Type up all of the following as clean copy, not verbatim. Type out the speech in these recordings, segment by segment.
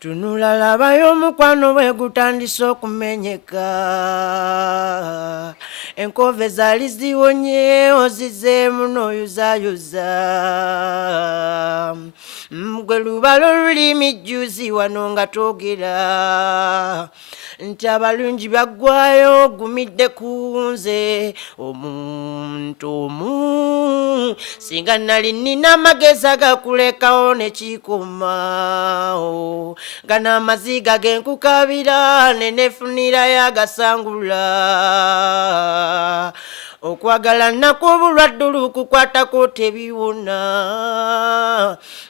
tunula labayo omukwano bwe gutandise okumenyeka enkove zaali ziwonye ozizeemu n'oyuzayuza gwe lubala olulimi jjuzi wano nga twogera nti abalungi baggwayo gumidde ku nze omuntu omu singa nali nina amagezi agakulekawo ne kikomawo gana amaziga genkukabira nenefunirayo agasangula okwagala nako obulwadde olukukwatako tebiwona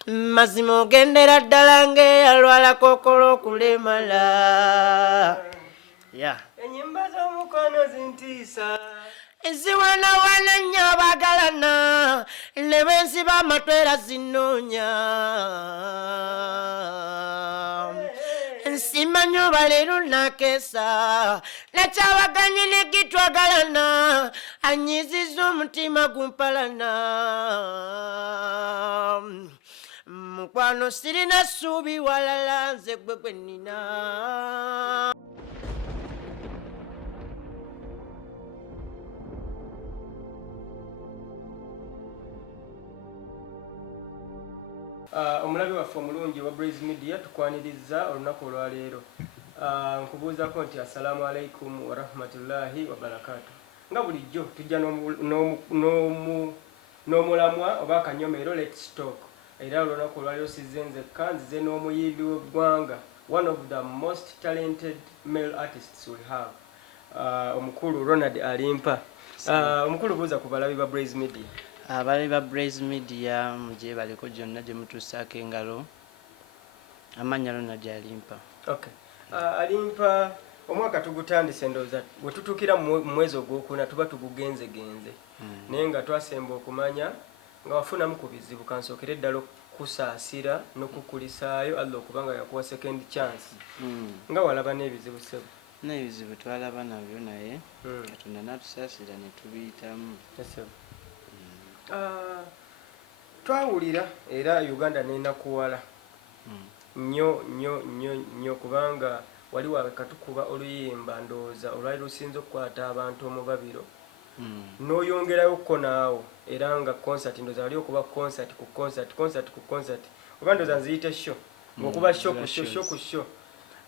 mazima ogendera ddala ng'eyalwala kookolo okulemala enyimba z'omukwano zintiisa eziwanawana nnyo abagalana ne bwensiba amatwera zinoonya nsimanyi oba leero nakeesa nakyabaganye ne gitwagalana anyiziza omutima gumpalana mukwano sirina ssuubi walala nze gwe gwe nnina. Omulabi waffe omulungi wa Blaze Media tukwaniriza olunaku olwaleero. Nkubuuzako nti assalamu alaikum wa rahmatullahi wa barakatuh. Nga bulijjo tujja n'omulamwa oba akanyomero let's talk. Era olunaku olwaleero sizze nzekka nzize n'omuyimbi w'eggwanga, one of the most talented male artists we have, omukulu Ronald Alimpa. Omukulu buuza ku balabi ba Blaze Media. Abali ba Blaze Media muje baliko gyonna gye mutuusaako engalo. Amannya Ronald Alimpa. Okay. Alimpa omwaka tugutandise ndowooza bwe tutuukira mu mwezi ogwokuna tuba tugugenzegenze. Naye nga twasemba okumanya nga wafunamu ku bizibu kansookere ddala okusaasira n'okukulisaayo Allah okubanga yakuwa second chance. Nga walaba n'ebizibu sebo? N'ebizibu twalaba nabyo naye Katonda n'atusaasira ne tubiyitamu. Twawulira era Uganda n'enakuwala nnyo kubanga wali wakatukuba oluyimba ndowooza olwali lusinze okukwata abantu omubabiro n'oyongerayo naawo era nga concert ndowooza wali okuba concert ku concert oba ndowooza nziyite show ng'okuba show ku show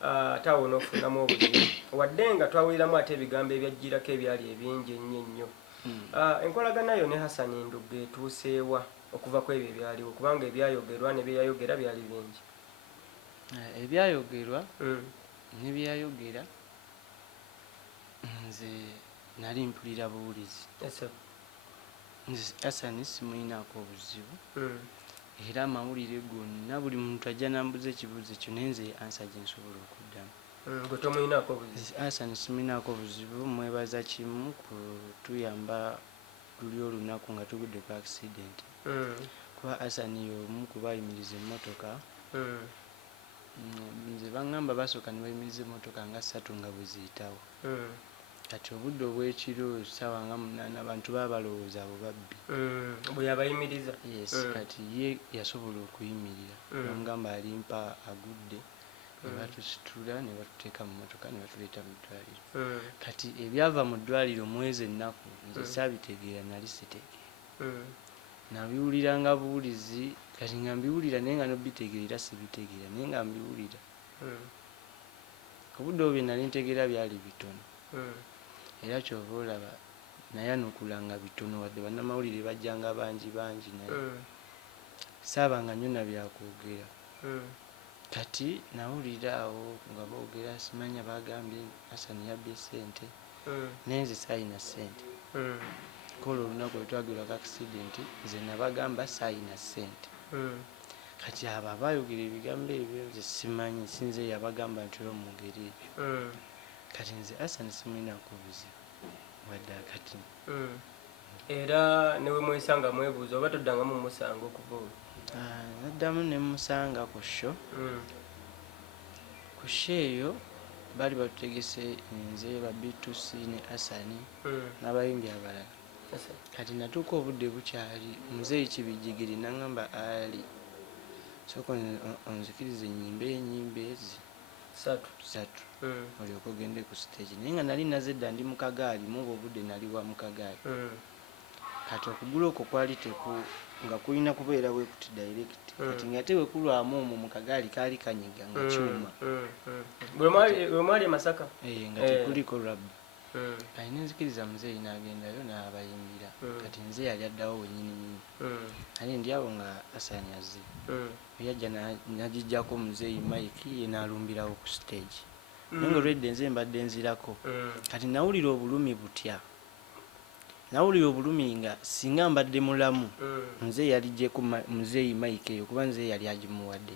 ate awo n'ofunamu obuzibu wadde nga twawuliramu ate ebigambo ebyajjirako ebyali ebingi ennyo. Enkolagana yo ne Hassan Ndugge etuuseewa okuva ku ebyo ebyaliwo kubanga ebyayogerwa ne byayogera byali bingi. Ebyayogerwa ne byayogera nze nali mpulira buwulizi. Nze Hassan simuyinaako obuzibu era amawulire gonna buli muntu ajja nambuza ekibuuzo ekyo naye nze ansa gye nsobola okuddamu. Gwe tomuyinaako obuzibu? Hassan simuyinaako obuzibu, mwebaza kimu kutuyamba luli olunaku nga tugudde ku accident. Kuba Hassan y'omu ku bayimiriza emmotoka. Nze baŋŋamba basooka ne bayimiriza emmotoka nga 3 nga bwe ziyitawo. Kati obudde obw'ekiro ssaawa nga 8 abantu baba balowooza abo babbi. Bwe yabayimiriza? Yes, kati ye yasobola okuyimirira. Bamugamba Alimpa agudde. Ne batusitula ne batuteeka mu mmotoka ne batuleeta mu ddwaliro. Kati ebyava mu ddwaliro mwezi ennaku nze saabitegeera, nali sitegeera. Nabiwulira nga buwulizi kati nga mbiwulira naye nga n'obitegeera sibitegeera naye nga mbiwulira. Obudde obwo bye nali ntegeera byali bitono. Era kyova olaba nayanukula nga bitono wadde bannamawulire bajjanga bangi naye saabanga nnyo na byakwogera. Kati nawulira awo nga boogera simanya bagambye Hassan yabbye ssente naye nze saayina ssente. Kola olunaku lwe twagerwako accident nze nabagamba saayina ssente. Kati abo abayogera ebigambo ebyo nze simanyi, sinze yabagamba nti olwo mu ngeri ebyo. Kati nze Hassan simuyinaako obuzibu wadde akati. Era newe mwesanga mwebuuza oba toddangamu musanga okuva olwo? Naddamu ne musanga ku show. Ku show eyo baali batutegese nze ba B2C ne Hassan n'abayimbi abalala. Kati natuuka obudde bukyali muzeeyi Kibijjigiri n'aŋŋamba ali sooka onzikirize ennyimba ssatu olyoke ogende ku stage. Naye nga nali nazedda ndi mu kagaali muba obudde nali wa mu kagaali kati okugulu okwo kwali nga kulina kubeera bwe kuti direct kati nga ate bwe kulwamu omwo mu kagaali kaali kanyiga nga kyuma bwe mwali Masaka nga tekuliko lwabba alina enzikiriza muzeeyi n'agendayo n'abayimbira kati nze yali addawo wennyini ali ndi awo nga Asani azze yajja nagijjako muzeeyi Mike ye n'alumbirawo ku stage naye nga olwedde nze mbadde nzirako kati nawulira obulumi butya nawulira obulumi nga singa mbadde mulamu nze yalijjeko muzeeyi Mike eyo kuba nze yali agimuwadde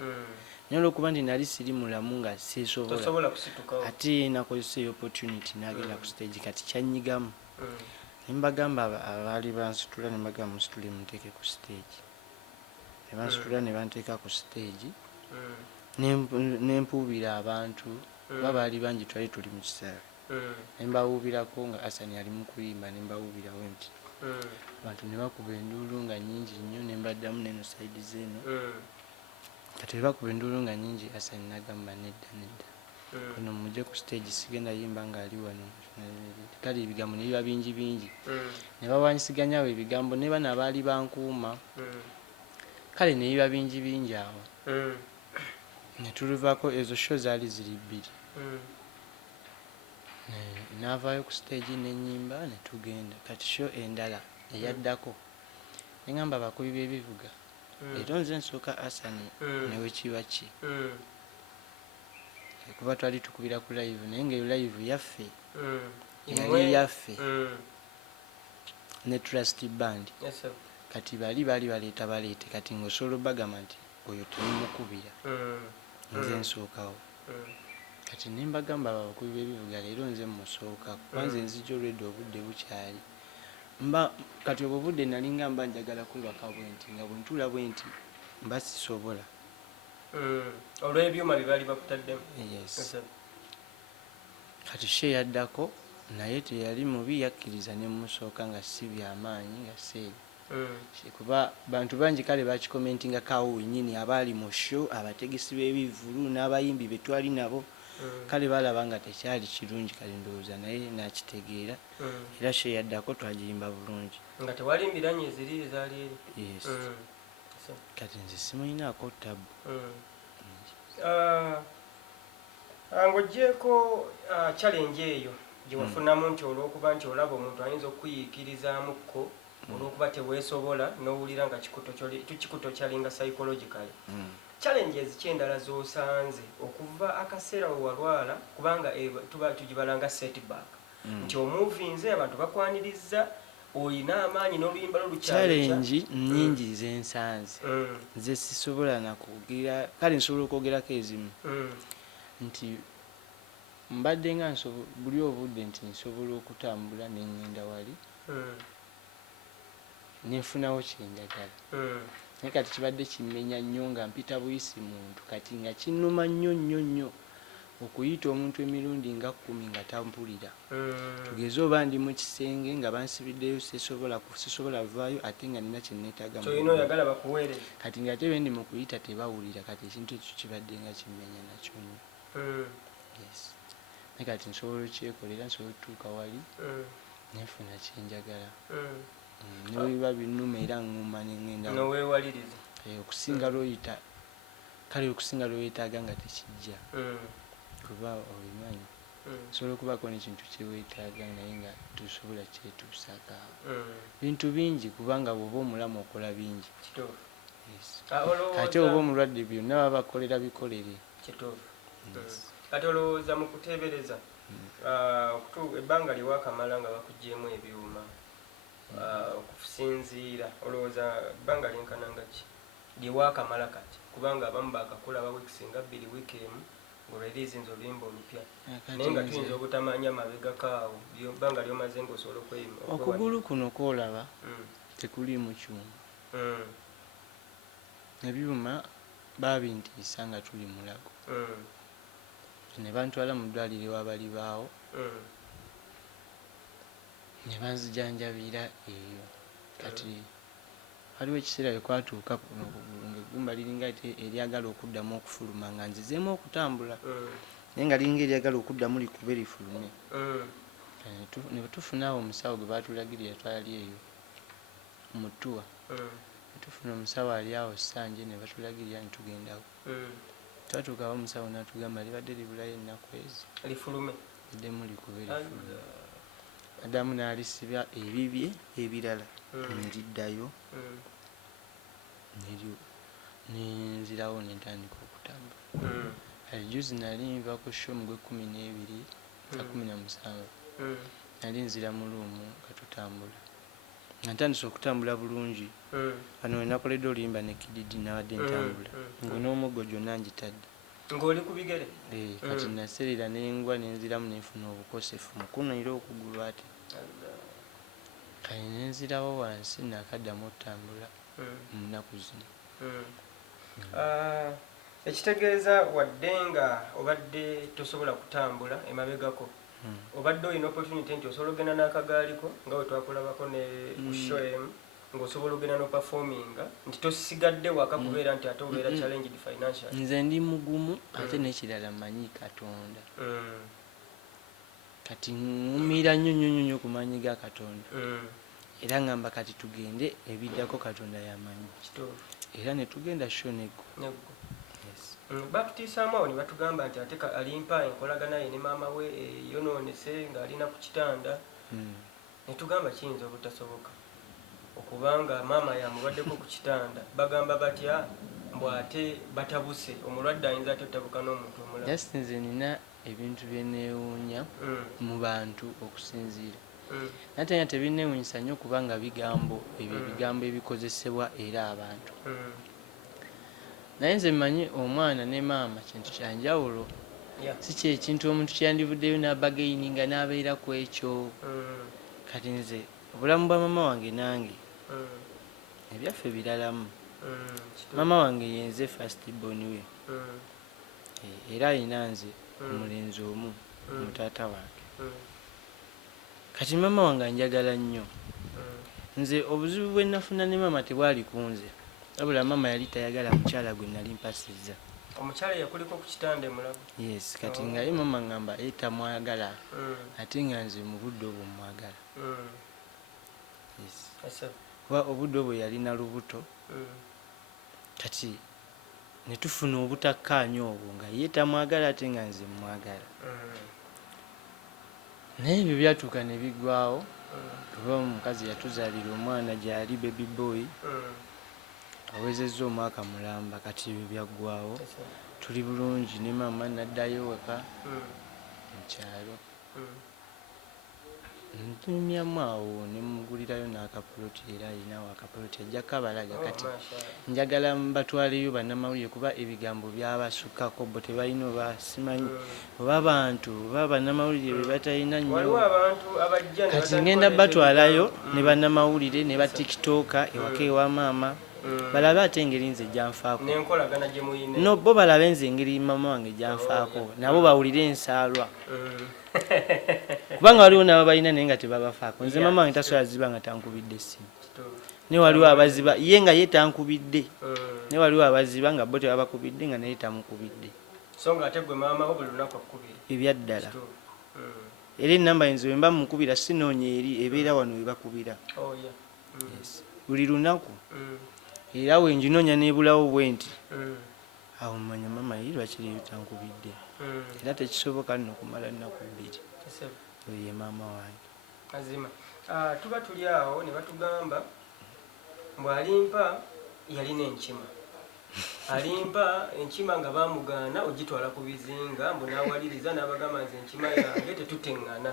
naye olwokuba nti nali siri mulamu nga seesobola ate nakozesa eyo opportunity n'agenda ku stage kati kyanyigamu nembagamba abaali bansitula nembagamba musitule muteeke ku stage nebansitula ne banteeka ku stage nempuubira abantu kuba baali bangi twali tuli mu kisaawe nembawuubirako nga Asani ali mu kuyimba nembawuubirawo nti abantu ne bakuba enduulu nga nnyingi nnyo nembaddamu neno saidi zeeno kati bakuba enduulu nga nnyingi Asani n'agamba nedda kuno mujje ku stage sigenda yimba ng'ali wano kale ebigambo ne biba bingi ne bawanyisiganyaawo ebigambo ne bano abaali bankuuma kale ne biba bingi awo ne tuluvaako ezo show zaali ziri 2 n'avaayo ku stage n'ennyimba ne tugenda kati show endala eyaddako neŋŋamba abakubi b'ebivuga era nze nsooka Asani newe kiba ki kuba twali tukubira ku live naye ngaeyo live yaffe yali yaffe ne Trust Band kati baali baleeta kati ng'osobola obbagamba nti oyo temumukubira nze nsookawo kati nembagamba abakubi b'ebivuga leero nze musooka kuba nze nzija olwedde obudde bukyali kati obwo budde nalinga mba njagala kwebaka bwe nti nga bwe ntuula bwe nti mba sisobola olw'ebyuma bye baali bakutaddemu kati she yaddako naye teyali mubi yakkiriza ne musooka nga si byamaanyi nga seeri kuba bantu bangi kale bakikomentinga kawo wennyini abaali mu show abategesi b'ebivulu n'abayimbi be twali nabo kale balaba nga tekyali kirungi kale ndowooza naye nakitegeera era she yaddako twagiyimba bulungi nga tewali mbiranye eziri ezaali eri kati nze simulinaako tabu ng'oggyeko challenge eyo gye wafunamu nti olw'okuba nti olaba omuntu ayinza okuyiikirizaamukko olw'okuba teweesobola n'owulira nga kikuto kyalinga psychologically challenges kyendala z'osanze okuva akaseera we walwala kubanga tugibalanga setback nti omuvinze abantu bakwaniriza oyina amaanyi n'oluyimba challenge nnyingi zensanze nze sisobola nakugira kale nsobola okwogerako ezimu nti mbadde nga buli obudde nti nsobola okutambula neŋŋenda wali nenfunawo kyenjagala naye kati kibadde kimmenya nnyo nga mpita buyisi muntu kati nga kinnuma nnyo okuyita omuntu emirundi nga 10 nga tampulira tugeze oba ndi mu kisenge nga bansibiddeyo sisobola vaayo ate nga nina kyenneetaaga kati nga ate bendi mu kuyita tebawulira kati ekintu ekyo kibadde nga kimmenya nakyo nnyo naye kati nsobola okyekolera nsobola otutuuka wali nenfuna kyenjagala nebiba binnuma era ŋŋuma neŋŋenda okusinga lwoyita kale okusinga lwoyetaaga nga tekijja kuba obimanyi nsobola okubaako nekintu kyeweetaaga naye nga tosobola kyetuusakaawo bintu bingi kubanga bw'oba omulamu okola bingi ate oba omulwadde byonna baba bakolera bikolere kati olowooza mu kuteebereza ebbanga lyewakamala nga bakuggyemu ebyuma okusinziira olowooza ebbanga lyenkananga ki lyewakamala kati kubanga abamu bakakola bawikisinga 2 wiiki emu ng'olweriizinza oluyimba olupya naye nga tuyinza obutamanya mabegakaawo ebbanga lyomaze ng'osobola okweyima okugulu kuno kwolaba tekuliimu kyuma ebyuma babintiisa nga tuli mulago ne bantwala mu ddwaliro ewabali baawo ne banzijanjabira eyo kati waliwo ekiseera bwe kwatuuka kuno kugulu ng'eggumba liringa eryagala okuddamu okufuluma nga nzizeemu okutambula naye nga linga eryagala okuddamu likuba lifulumye. Ne batufunawo omusawo gwe baatulagirira twali eyo mu ttuwa. Ne tufuna omusawo ali awo Ssanje ne batulagirira ne tugendawo. Twatuukawo omusawo n'atugamba libadde libulayo ennaku ezo lifulume liddemu likube lifulume. Addamu n'alisibya ebibye ebirala nziddayo nenzirawo nentandika okutambula. Juzi nali nva ku show mu gwe 12 17 nali nzira mu luumu nga tutambula nga ntandise okutambula bulungi. Wano wenakoledde oluyimba ne kididi nawadde ntambula ngo n'omuggo gyonna ngitadde ng'oli ku bigere. Kati naserera nengwa nenziramu nenfuna obukosefu mukunira okugulu ate kale nenzirawo wansi nakaddamu otambula mu nnaku zino. Ekitegeeza wadde nga obadde tosobola kutambula emabegako obadde olina opportunity nti osobola ogenda n'akagaaliko nga bwe twakulabako ne show emu ng'osobola ogenda n'operforminga nti tosigadde waka kubeera nti ate obeera challenged financial. Nze ndi mugumu ate n'ekirala manyi Katonda. Kati ngumira nnyo ku maanyi ga Katonda era ngamba kati tugende ebiddako Katonda yamanyi era ne tugenda show neggo. Bakutiisaamu awo ne batugamba nti ate Alimpa enkolagana ye ne maama we yonoonese ng'alina ku kitanda. Ne tugamba kiyinza obutasoboka okubanga maama yamulwaddeko ku kitanda. Bagamba batya mbu ate batabuse omulwadde ayinza ate otabuka n'omuntu omulala. Just nze nina ebintu byeneewuunya mu bantu okusinziira nate nga tebineewuunyisa nnyo kubanga bigambo ebyo ebigambo ebikozesebwa era abantu. Naye nze mmanyi omwana ne maama kintu kyanjawulo. Si kyekintu omuntu kyandivuddeyo n'abagaininga n'abeera ku ekyo. Kati nze obulamu bwa mama wange nange ebyaffe biralamu. Mama wange yenze first born we era ayina nze omulenzi omu mutaata wange. Kati mama wange anjagala nnyo. Nze obuzibu bwe nafuna ne mama tebwali kunze wabula mama yali tayagala mukyala gwe nali mpasizza. Omukyala yakuliko ku kitanda emulago. Yes, kati nga ye mama ngamba tamwagala ate nga nze mu budde obwo mwagala. Obudde obwo yalina lubuto kati ne tufuna obutakkaanya obwo nga ye tamwagala ate nga nze mwagala. Naye ebyo byatuuka ne biggwawo kuba omukazi yatuzaalira omwana gyali baby boy awezezza omwaka mulamba. Kati ebyo byaggwawo tuli bulungi ne mama naddayo waka mu kyalo. Ntumyamu awo ne mugulirayo n'akapuloti era alinawo akapuloti ajjako abalaga. Kati njagala mbatwaleyo bannamawulire kuba ebigambo byabasukkako bo tebalina oba simanyi oba abantu oba bannamawulire be batalina nnyo. Kati ngenda batwalayo ne bannamawulire ne batikitoka ewaka ewa maama balabe ate engeri nze gyanfaako. No bo balabe nze engeri mama wange gyanfaako nabo bawulire ensaalwa kubanga waliwo nabo balina naye nga tebabafaako. Nze mama wange tasobola ziba nga tankubidde essimu. Ne waliwo abaziba ye nga ye tankubidde ne waliwo abaziba nga bo tebabakubidde nga naye tamukubidde. So nga ate gwe maama wo buli lunaku akukubira ebyaddala. Era ennamba nze bwe mba mukubira sinoonya eri ebeera wano we bakubira. Buli lunaku era wenginoonya nebulawo bwe nti awo mmanya mama ye lwaki leero tankubidde era tekisoboka nno kumala nnaku 2 oyo ye maama wange. Mazima tuba tuli awo ne batugamba mbu Alimpa yalina enkima. Alimpa enkima nga bamugaana ogitwala ku bizinga mbu n'awaliriza n'abagamba nze enkima yange tetuteŋŋana.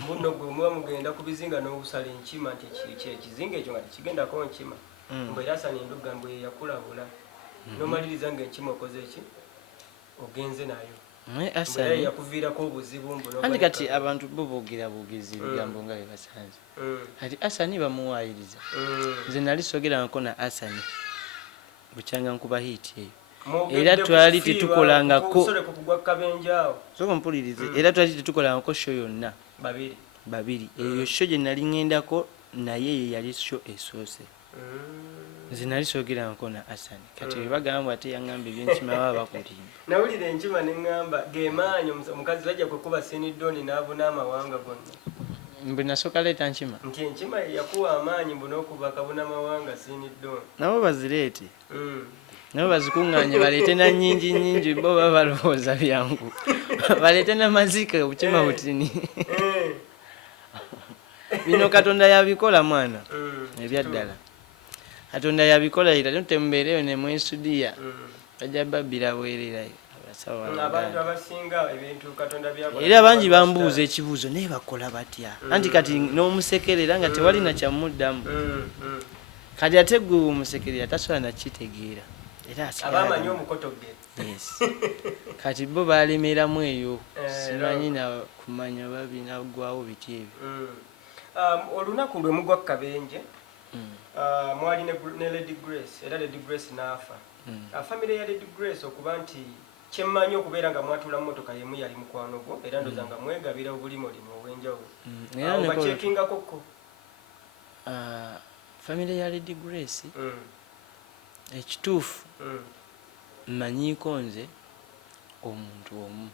Mbu nno gwe muba mugenda ku bizinga n'obusala enkima nti ekizinga ekyo nga tekigendako nkima. Mbu era Asani Endugga mbu yeyakulabula n'omaliriza ng'enkima okoze eki ogenze nayo. Asani yakuviirako obuzibu mbu andi kati abantu bo boogera boogezi ebigambo nga bye basanze. Kati Asani bamuwaayiriza. Nze nali sogerangako na Asani bukyanga nkuba hiiti eyo era twali tetukolangako soko mpulirize era twali tetukolangako show yonna babiri. Eyo show gye nali ŋŋendako naye ye yali show esoose nze nali soogera nkona Asani kati bwe bagamba ate yaŋŋamba ebyenkima baba bakulimba nawulira enkima ne ŋŋamba gemaanyi omukazi bajja kwekuba sinidoni n'abuna amawanga gonna mbe nasooka leeta nkima nti enkima yakuwa amaanyi mbu n'okuba akabuna amawanga sinidoni nabo bazireete nabo bazikuŋŋaanye baleete na nnyingi bo baba balowooza byangu baleete na mazika obukima butini bino Katonda yabikola mwana ebyaddala Katonda yabikola era temubeereyo ne mwesudiya bajja babbira bwererayo abantu abasinga ebintu Katonda byakola era bangi bambuuza ekibuuzo naye bakola batya anti kati n'omusekerera nga tewali na kyamuddamu kati ate gwe omusekerera tasobola nakitegeera era abamanyi omukotoge kati bo balemeramu eyo simanyi na kumanya babinagwawo biti ebyo olunaku lwe mugwa Kabenje mwali ne Lady Grace era Lady Grace n'afa famire ya Lady Grace okuba nti kyemmanyi okubeera nga mwatula mu motoka yemu yali mukwano gwo era ndoza nga mwegabira obulimolimo obw'enjawulo bakyekingakokko famire ya Lady Grace ekituufu mmanyiiko nze omuntu omu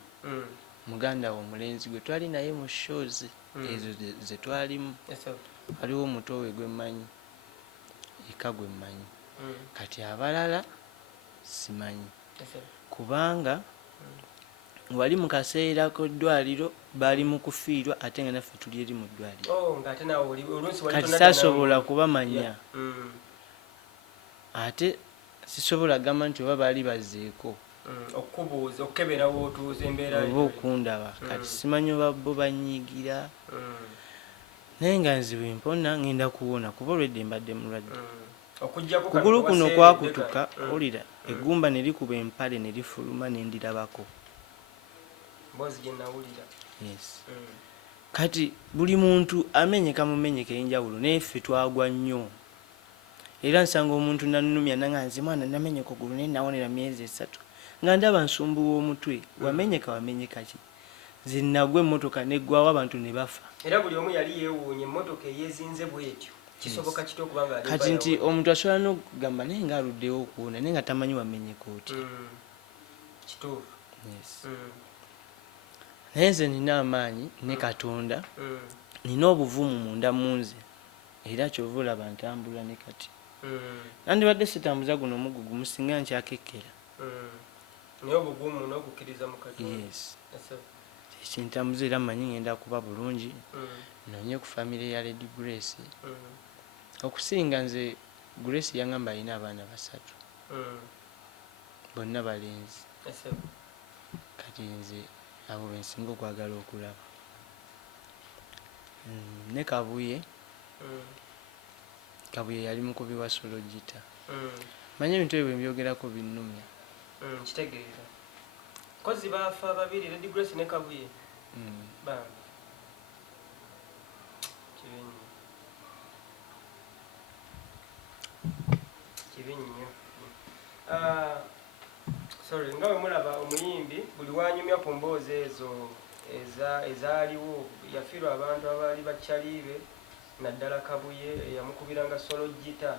muganda wo omulenzi gwe twali naye mu shows ezo ze twalimu waliwo omuto we gwe mmanyi eka gwe mmanyi kati abalala simanyi kubanga wali mu kaseera k'eddwaliro baali mu kufiirwa ate nga naffe tuli eri mu ddwaliro kati saasobola kubamanya ate sisobola gamba nti oba baali bazzeeko okubuuza okukeberawo otuuza embeera oba okundaba kati simanyi oba bo banyiigira naye nga nzibu mpona ngenda kuwona kuba olwedde mbadde mulwadde kugulu kuno kwakutuka olira eggumba ne likuba empale ne lifuluma ne ndirabako kati buli muntu amenyeka mumenyeka enjawulo naye ffe twagwa nnyo era nsanga omuntu nannumya nanga nze mwana namenyeka ogulu naye nawonera myezi 3 nga ndaba nsumbu w'omutwe wamenyeka ki nze nagwa emmotoka neggwawo abantu ne bafa era buli omu yali yeewuunya emmotoka eyeezinze bwetyo kisoboka kitya okubanga kati nti omuntu asobola n'okugamba naye nga aluddewo okuwona naye nga tamanyi wamenyeka otya kituufu naye nze nina amaanyi ne Katonda nina obuvumu munda munze era kyova olaba ntambula ne kati nandibadde sitambuza guno omugugu musinga nkyakekkera naye obugumu n'okukkiriza mu Katonda ekintambuza era mmanyi ngenda kuba bulungi nonye ku famire ya Lady Grace okusinga nze Grace yaŋŋamba alina abaana 3 bonna balenzi kati nze abo bensinga okwagala okulaba ne Kabuye yali mukubi wa solo gita manyi ebintu ebyo mbyogerako binnumya kitegeera kozi baafa babiri Lady Grace ne Kabuye kibi nnyo sorry nga bwe mulaba omuyimbi buli wanyumya ku mboozi ezo ezaaliwo yafiirwa abantu abaali bakyaliibe naddala Kabuye eyamukubiranga solo gita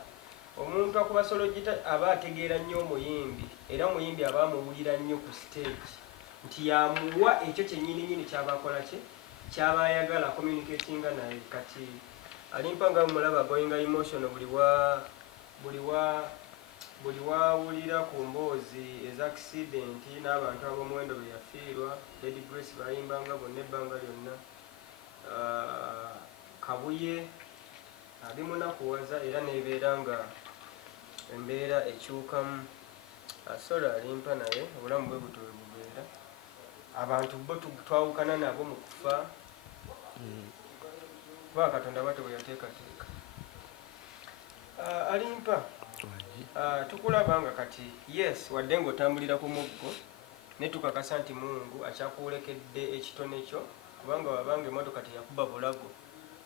omuntu akuba solo gita aba ategeera nnyo omuyimbi era omuyimbi aba amuwulira nnyo ku stage nti yamuwa ekyo kyennyininyini kyaba akola kye kyaba ayagala communicatinga naye kati Alimpa nga mulaba going emotion buli wawulira ku mboozi ez'accident n'abantu ab'omuwendo bwe yafiirwa Lady Grace bayimbanga bonna ebbanga lyonna Kabuye ali munakuwaza era nebeera nga embeera ekyukamu asola Alimpa naye obulamu bwe buto bwe bubeera abantu bo twawukana nabo mu kufa kuba Katonda bate bwe yateekateeka Alimpa tukulaba nga kati yes wadde ng'otambulira ku muggo ne tukakasa nti Mungu akyakulekedde ekitone kyo kubanga wabanga emmotoka teyakuba bulago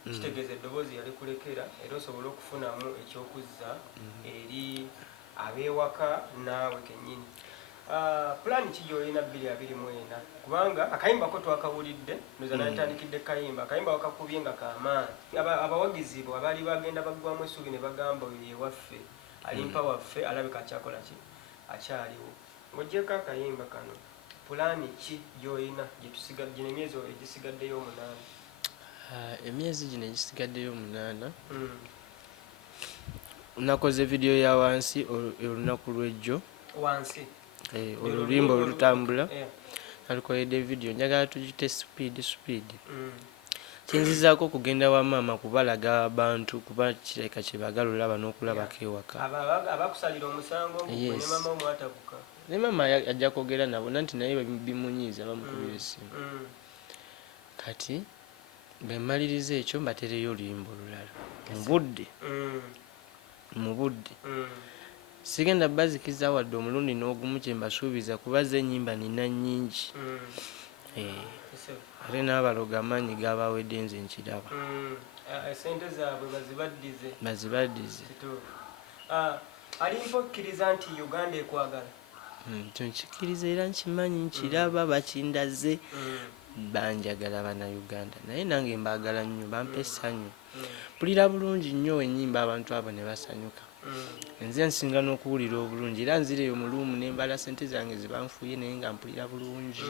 kitegeeza eddoboozi yalikulekera era osobola okufunamu ekyokuzza eri abeewaka naawe kennyini pulaani ki gy'olina 2024 kubanga akayimba ko twakawulidde noza natandikidde kayimba akayimba wakakubye nga kamaanyi abawagizi bo abaali bagenda baggwamu essuubi ne bagamba oyo ewaffe Alimpa waffe alabika akyakola ki akyaliwo ng'oggyeko akayimba kano pulaani ki gy'olina gino emyezi egisigaddeyo 8? Emyezi gino egisigaddeyo 8 nakoze video ya Wansi olunaku lw'ejjo Wansi oluyimba olutambula nalukoledde video njagala tugite speed kinzizaako kugenda wa maama kubalaga abantu kuba kireka kye baagala olaba n'okulabako ewaka abakusalira omusango ne maama omwatabuka ne maama ajja kwogera nabo nanti naye bimunyiiza bamukubira essimu kati bwe mmaliriza ekyo mbatereyo oluyimba olulala mu budde sigenda bazikiza wadde omulundi n'ogumu kye mbasuubiza kubaza ennyimba nina nnyingi ate n'abalogo amaanyi gabawedde nze nkiraba esente zaabwe bazibaddize Alimpa okkiriza nti Uganda ekwagala kyo nkikkiriza era nkimanyi nkiraba bakindaze banjagala bannayuganda naye nange mbaagala nnyo bampa essanyu mpulira bulungi nnyo ennyimba abantu abo ne basanyuka nze nsinga n'okuwulira obulungi era nzireyo mu luumu ne mbala ssente zange ze banfuye naye nga mpulira bulungi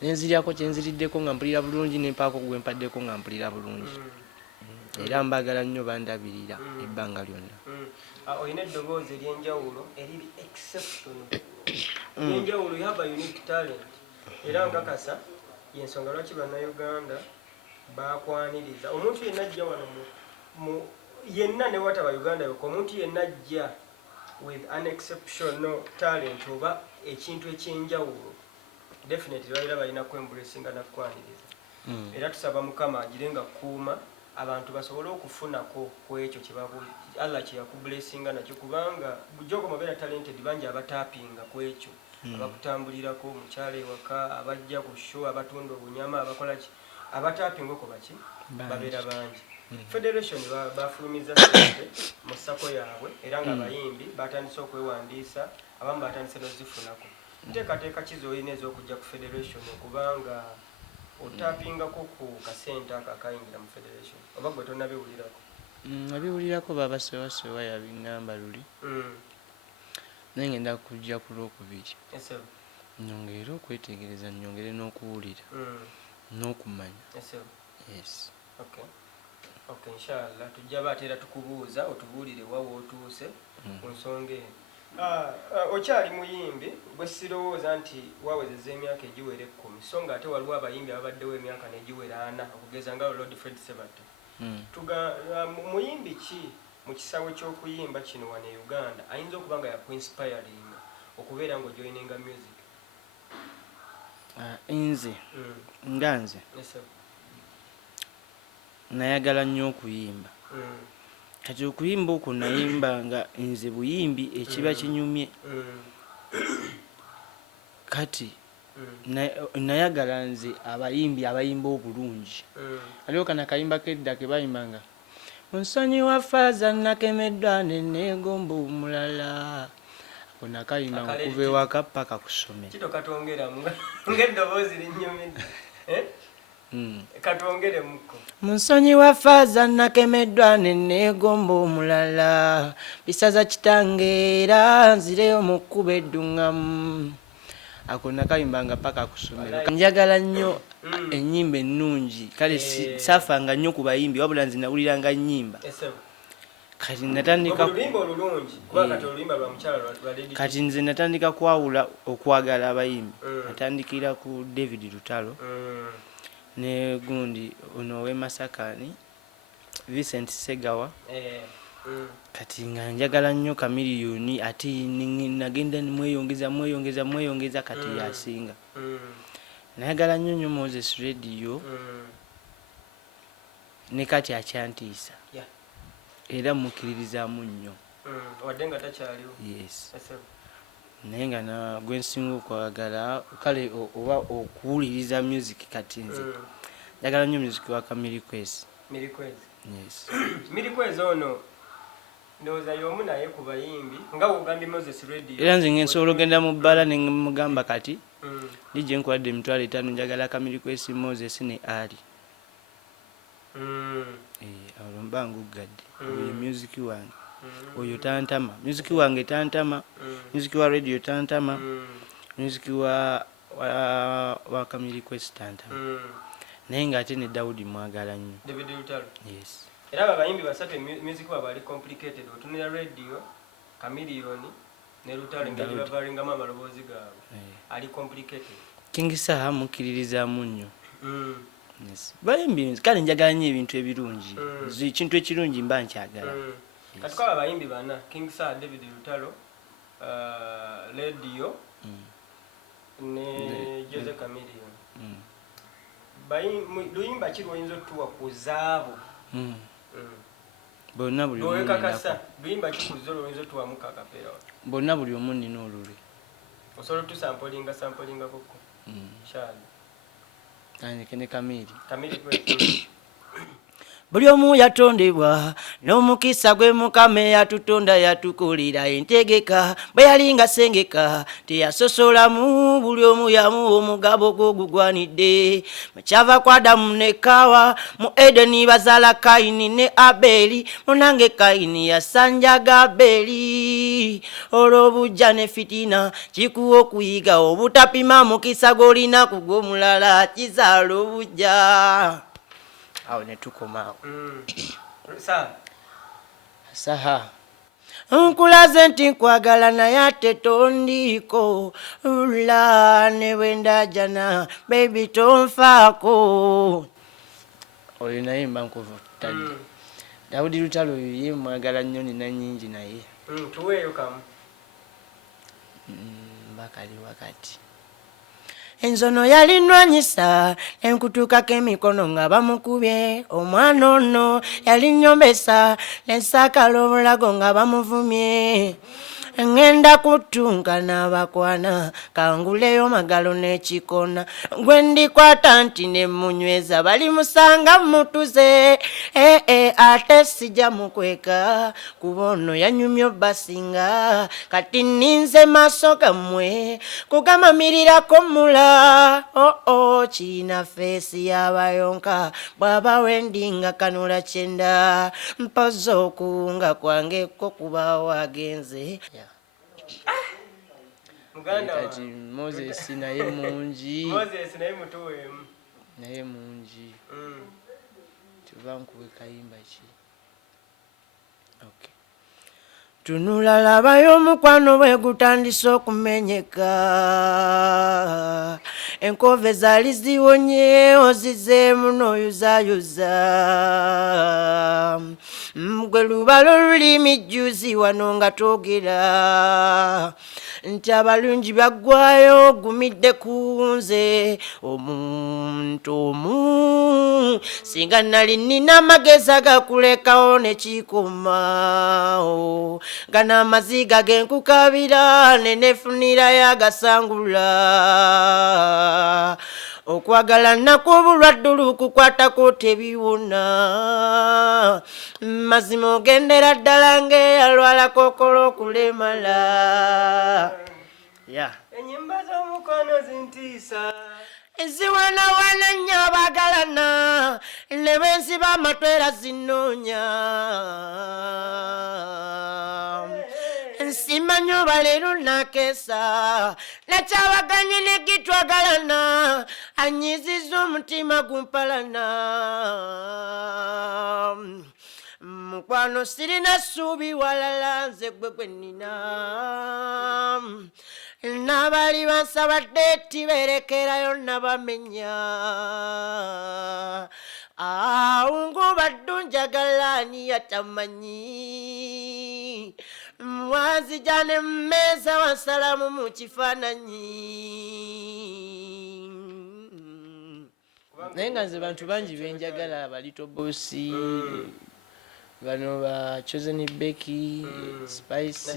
nenziriako kyenziriddeko nga mpulira bulungi nempaako gwe mpaddeko nga mpulira bulungi era mbaagala nnyo bandabirira ebbanga lyonna olina eddoboozi ery'enjawulo eriri exceptional ery'enjawulo you have a unique talent era nkakasa yensonga lwaki bannayuganda bakwaniriza omuntu yenna ajja wano yenna ne wataba Uganda yokka omuntu yenna ajja with an exceptional talent oba ekintu ekyenjawulo definitely balira balina kwembulesinga nakwaniriza era tusaba Mukama agire nga kuuma abantu basobole okufunako ku ekyo Allah kye yakubulesinga nakyo kubanga bujjogo mubeera talented bangi abatapinga ku ekyo abakutambulirako omukyala ewaka abajja ku show abatunda obunyama abakola ki abatapinga oko baki babeera bangi Federation bafulumiza ssente mu ssako yaabwe era nga abayimbi batandise okwewandiisa abamu batandise n'ozifunako nteekateeka kizolina ez'okujja ku Federation okubanga otapingako ku kasente ako akayingira mu Federation oba gwe tonnabiwulirako nabiwulirako babasewasewa yabiŋŋamba luli naye ngenda kujja ku lwokubiri nyongere okwetegereza nyongere n'okuwulira n'okumanya Okay, inshallah tujja bateera tukubuuza otubuulire wa wootuuse ku nsonga eno okyali muyimbi gwe sirowooza nti wawezezza emyaka egiwera 10 so nga ate waliwo abayimbi ababaddewo emyaka n'egiwera 4 okugeza nga Lord Fred Sebatta muyimbi ki mu kisawe ky'okuyimba kino wano e Uganda ayinza okuba nga yakuinspiring okubeera ng'ojoyininga music nze nga nze nayagala nnyo okuyimba kati okuyimba okwo nayimba nga nze buyimbi ekiba kinyumye kati nayagala nze abayimbi abayimba obulungi aliwo kana kayimba kedda ke bayimbanga onsonyi wa faaza nakemeddwa neneegomba omulala ako nakayimba nkuva ewaka paka ku ssomero kitokatwongeramu ng'eddoboozi linnyumidde katwongeremuko munsonyi wa faaza nakemeddwa neneegomba omulala bisaza kitange era nzireyo mu kkuba eddungamu ako nakayimbanga paka ku ssomero njagala nnyo ennyimba ennungi kale saafanga nnyo ku bayimbi wabula nze nawuliranga nnyimba kati natandika kati nze natandika kwawula okwagala abayimbi natandikira ku David Lutalo ne gundi ono we Masakani Vincent Segawa kati nga njagala nnyo Kamiliyoni ate nagenda mweyongeza kati yasinga nayagala nnyo Moses Radio ne kati akyantiisa era mukkiririzaamu nnyo wadde nga takyaliwo yes naye nga nagwe nsinga okwagala kale oba okuwuliriza music kati nze njagala nnyo music wa Kamilikwezi yes Milikwezi ono ndowooza y'omu naye ku bayimbi nga wogambye Moses Radio era nze ngensobola ogenda mu bbala ne mugamba kati lijje nkuwadde emitwalo 5 njagala Kamilikwezi Moses ne Ali awo mba nguggadde oyo music wange oyo tantama. Music wange tantama, music wa radio tantama, music wa Kamili Request tantama. Naye ng'ate ne Daudi mwagala nnyo. David Lutalo. Yes. Era abayimbi basatu music wabwe ali complicated. Otunira radio, Chameleon ne Lutalo ngeri bavalingamu amaloboozi gaabwe. Ali complicated. King Saha mukkiririzaamu nnyo. Yes. Bayimbi kale njagala nnyo ebintu ebirungi. Ekintu ekirungi mba nkyagala. Kati kwa abayimbi bana King Saha, David Lutalo, radio ne Jose Chameleon. Luyimba ki lwoyinza otuwa ku zaabo? Bonna buli omu kakasa luyimba ki ku zo lwoyinza otuwamu kakapera? Bonna buli omu nina olulwe. Osobola tusampolinga koko. Shali. Kene Kamili. Buli omu yatondebwa n'omukisa gwe Mukama yatutonda yatukolera entegeka bwe yalinga sengeka teyasosolamu buli omu yamuwa omugabo gw'ogugwanidde mukyava kwa Adamu ne Kawa mu Edeni bazaala Kayini ne Abeli munange Kayini yasanjaga Abeli olw'obujja ne fitina kikuwa okuyiga obutapima mukisa gw'olina ku gw'omulala kizaala obujja. Awo ne tukomaawo. Saha nkulaze nti nkwagala naye ate tondiiko ula ne bwenda jana baby tonfaako. Oyo naye mba nkuvutadde. Daudi Lutalo oyo ye mwagala nnyo nina nnyingi naye. Tuweeyo kamu. Bakali wakati. Enzono yalinwanyisa enkutukako emikono nga bamukubye omwana ono yalinyombesa nensakala obulago nga bamuvumye ngenda kutunga n'abakwana kanguleyo magalo n'ekikona gwe ndikwata nti ne munyweza balimusanga mutuze ate sijja mukweka kuba ono yanyumya basinga kati ninze maaso gammwe kugamamirirako mula kirina feesi y'abayonka bw'aba wendinga kanula kyenda mpoza okuwunga kwange ko kubawo agenze. Kati Moses naye mungi. Moses naye mutuweemu. Naye mungi. Tuva nkuwe kayimba ki? Okay. Tunula labayo omukwano bwe gutandise okumenyeka enkove zaali ziwonye ozizeemu n'oyuzayuza gwe lubalo lulimi jjuzi wano nga twogera nti abalungi baggwayo ogumidde ku nze omuntu omu singa nali nina amagezi agakulekawo ne kikomawo gana amaziga genkukabira nenefunira yagasangula okwagala nakubulwaddulu kukwatako tebiwona mazima ogendera ddala ng'eyalwala kokola okulemala. Ennyimba z'omukwano zintiisa eziwanawana nnyo abagalana ne bensiba amatwera zinoonya nsimanyi obaleero nakeesa nakyabaganye ne gitwagalana anyiziza omutima gumpalana mukwano sirina ssuubi walala nze gwe gwe nnina n'abali bansabadde tiberekerayo nabamenya awo baddu njagala ani yatamanyi mwazija ne mmeeza wansalamu mu kifaananyi. Naye nga nze bantu bangi benjagala abalito bosi bano ba Chosen Becky, Spice,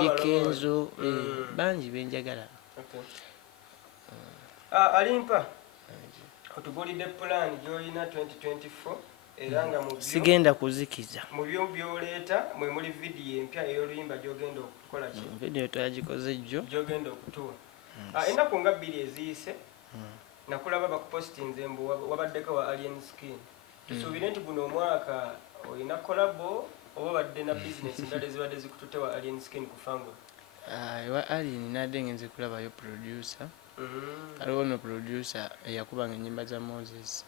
Dikenzo, bangi benjagala. Alimpa otugulidde plan gy'olina 2024 era nga mu sigenda kuzikiza mu byo by'oleeta mwe muli video empya ey'oluyimba gy'ogenda okukola ki? Video twagikoze jjo gy'ogenda okutuwa. Ennaku nga 2 eziyise nakulaba bakupostinze mbu wabaddeko wa Alien Skin. Tusuubire nti guno omwaka olina kolabo oba badde na business ndala ezibadde zikututte wa Alien Skin ku Fango? Ewa Alien nadde ngenze kulabayo producer. Aliwo no producer eyakubanga ennyimba za Moses.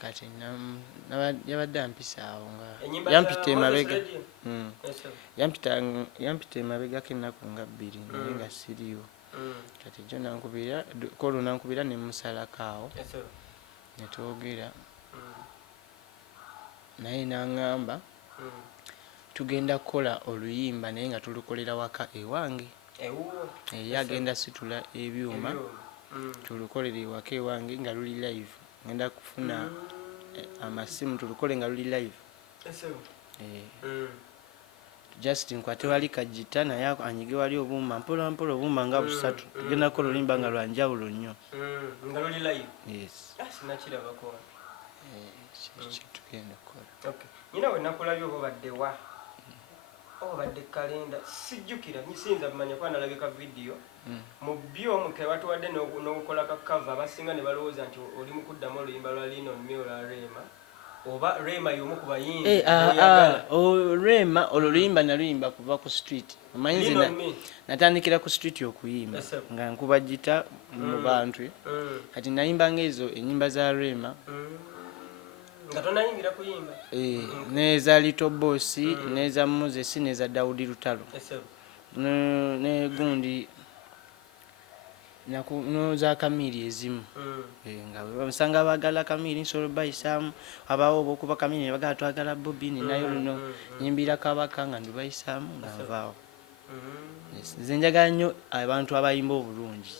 Kati yabadde ampisaawo nga yampita emabega. Yampita emabegako ennaku nga 2 naye nga siriiwo. Kati jo nankubira kolo nankubira ne musalakaawo ne twogera naye n'aŋŋamba tugenda kukola oluyimba naye nga tulukolera waka ewange. Ye agenda situla ebyuma tulukolera ewaka ewange nga luli live. Ngenda kufuna amasimu tulukole nga luli live. Justin kwate wali kajita naye anyige wali obuuma mpola mpola obuuma nga 3 tugenda kukola oluyimba nga lwa njawulo nnyo. Nga luli live? Yes. Sinakirabako. Tugenda kukola. Okay. Nyina we nakulabye oba badde wa? Oba badde kalenda sijjukira nyisinza bimanya kwa nalabika video. Mu byo ke batuwadde n'okukola ka cover abasinga ne balowooza nti oli mu kuddamu oluyimba lwa nnyo lwa Rema. Oba Rema y'omu ku bayimbi. Rema oluyimba naluyimba kuva ku street. Omanyi natandikira ku street okuyimba nga nkuba gita mu bantu. Kati nayimbanga ezo ennyimba za Rema. Nga tonayimbira kuyimba? Neza Little Boss, neza Moses, neza Daudi Lutalo. Ne gundi noza Kamiri ezimu. Nga basanga bagala Kamiri nsolo bayisaamu abawo obukuba Kamiri bagala twagala Bobby nayo luno nyimbira kabaka nga ndubayisaamu navaawo. Nze njagala nnyo abantu abayimba obulungi.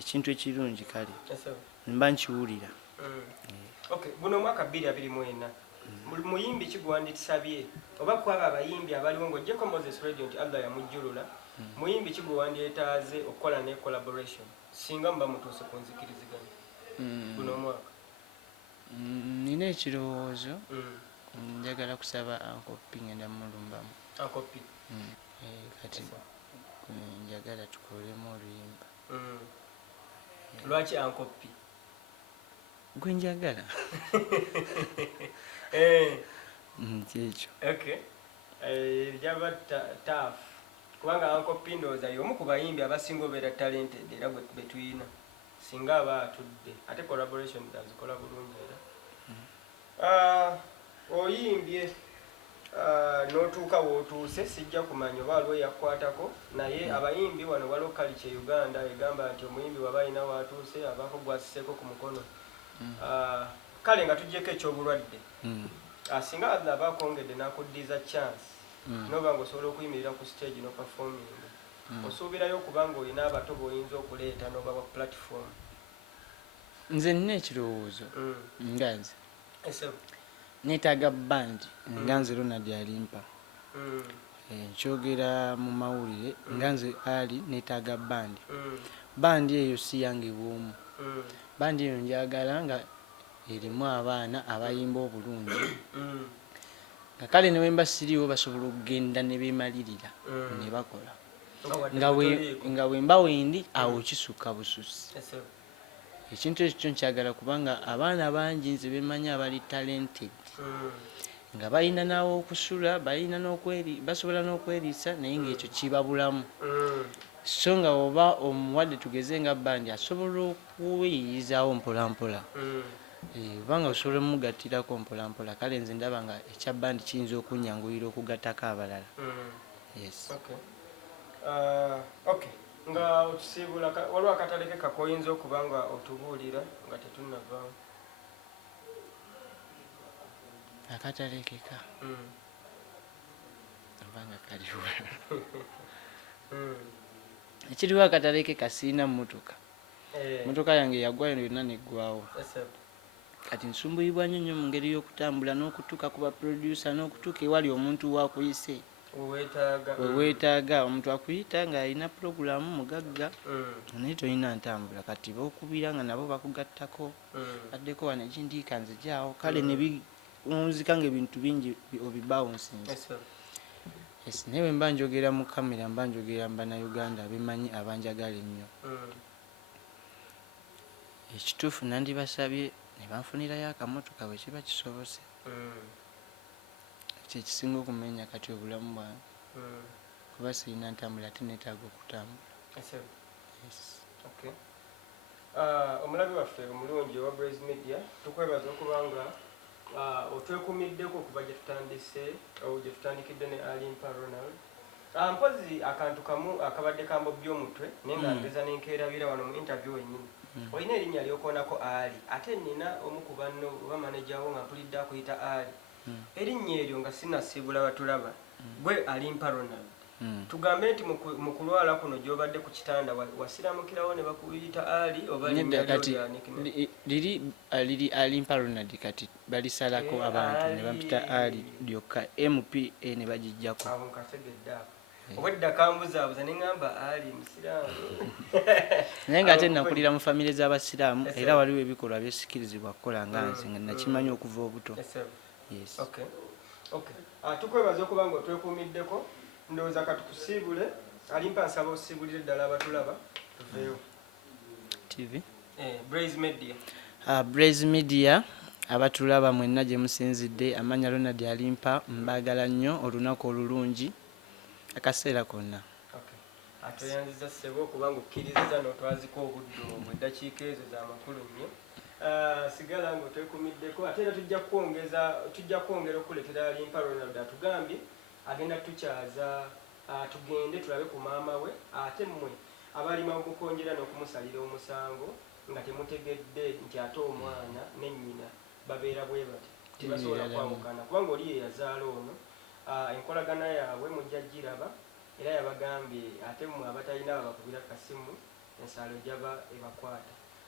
Ekintu ekirungi kale mba nkiwulira. Okay, buno mwaka 2024 muyimbi kigwanditisabye oba kwaba abayimbi abaliwo ng'ojjeko Moses Radio nti Allah yamujjulula muyimbi kigwandyetaaze okukola ne collaboration singa muba mutuuse ku nzikiriziganya buno mwaka? Nina ekirowoozo njagala kusaba Ankopi ngenda mulumbamu. Ankopi? Kati njagala tukolemu oluyimba. Lwaki Ankopi? Gwe njagala. Kyekyo. Okay. Jaba tough. Kubanga Ankopi ndowooza y'omu ku bayimbi abasinga obeera talented era bwe tuyina singa aba atudde ate collaboration azikola bulungi era. Oyimbye n'otuuka w'otuuse sijja kumanya oba waliwo yakwatako naye abayimbi wano waliwo culture Uganda egamba nti omuyimbi waba alina w'atuuse abaako gwasiseeko ku mukono. Kale nga tujjeko ekyobulwadde singa Allah abaakongedde n'akuddiza chance noba ng'osobola okuyimirira ku stage no performing osuubirayo okubanga olina abato b'oyinza okuleeta n'oba wa platform? Nze nina ekirowoozo nga nze neetaaga band nga nze Ronald Alimpa. Nkyogera mu mawulire nga nze ali neetaaga band. Band eyo si yange bw'omu. Band eyo njagala nga erimu abaana abayimba obulungi. Kale ne wemba siriiwo basobola okugenda ne beemalirira ne bakola. Nga wemba wendi awo kisukka bususi. Ekintu ekyo nkyagala kubanga abaana bangi nze beemanyi abali talented. Nga balina naawo okusula, basobola n'okweriisa naye ng'ekyo kibabulamu. So nga oba omuwadde tugeze nga bandi asobola okuweyizaawo mpolampola. Kubanga osobola omugattirako mpolampola kale nze ndaba nga ekya bandi kiyinza okunyanguyira okugattako abalala. Yes. Okay. Nga otusiibula waliwo akataleke kakoyinza okuba nga otubuulira nga tetunnavaamu? Akataleke ka obanga kaliwo. Ekiriwo akataleke kasiina mmotoka. Mmotoka yange yagwa yonna neggwawo. Kati nsumbuyibwa nnyo mu ngeri y'okutambula n'okutuuka ku baproducer n'okutuuka ewali omuntu wakuyise. Weetaaga omuntu akuyita ng'alina puroguramu mugagga naye tolina ntambula. Kati bookubira nga nabo bakugattako baddeko wano ekindiika nze gyawo kale ne biwunzika ng'ebintu bingi obibawunsinze. Naye bwe mba njogera mu kamera mba njogera Bannayuganda abemanyi abanjagala ennyo. Ekituufu nandibasabye ne banfunirayo akamotoka bwe kiba kisobose. kyekisinga okumenya kati obulamu bwange kuba sirina ntambula ate neetaaga okutambula. Omulabi waffe omulungi owa Blaze Media tukwebaza okubanga otwekuumiddeko okuva gye tutandikidde ne Alimpa Ronald. Mpozi akantu kamu akabadde kambobbya omutwe naye nga ngeza nenkeerabira wano mu interview wennyini. Olina erinnya lyokoonako Ali ate nina omu ku banno oba manejawo nga mpulidde akuyita Ali. Erinnya eryo nga sinasiibula batulaba gwe Alimpa Ronald. Tugambe nti mu kulwala kuno gy'obadde ku kitanda wasiramukirawo ne bakuyita Ali oba liri Alimpa Ronald kati balisalako abantu ne bampita Ali lyokka MPA ne bagijjako. Awo nkategedde ako. Obwedda kambuzaabuza ne ŋŋamba Ali musiraamu. Naye nga ate nakulira mu famire z'abasiraamu era waliwo ebikolwa byesikirizibwa kukola nga nze nga nakimanyi okuva obuto. Tukwebaza okuba nga otwekuumiddeko. Ndowooza katukusiibule. Alimpa nsaba osiibulire ddala abatulaba tuveewo. TV Blaze Media. Blaze Media abatulaba mwenna gye musinzidde, amanya Ronald Alimpa mbaagala nnyo olunaku olulungi akaseera konna. Atoyanziza ssebo okubanga okkiriza n'otwaziko obudde obwo eddakiika ezo za makulu nnyo. Sigala ng'otwekuumiddeko ate era tujja kwongera okuletera Alimpa Ronald atugambye agenda tukyaza tugende tulabe ku maama we ate mmwe abalima okukonjera n'okumusalira omusango nga temutegedde nti ate omwana ne nnyina babeera bwe bati tebasobola kwawukana kubanga oli ye yazaala ono. Enkolagana yaabwe mujja giraba era yabagambye ate mmwe abatalina babakubira kasimu ensalo gyaba ebakwata.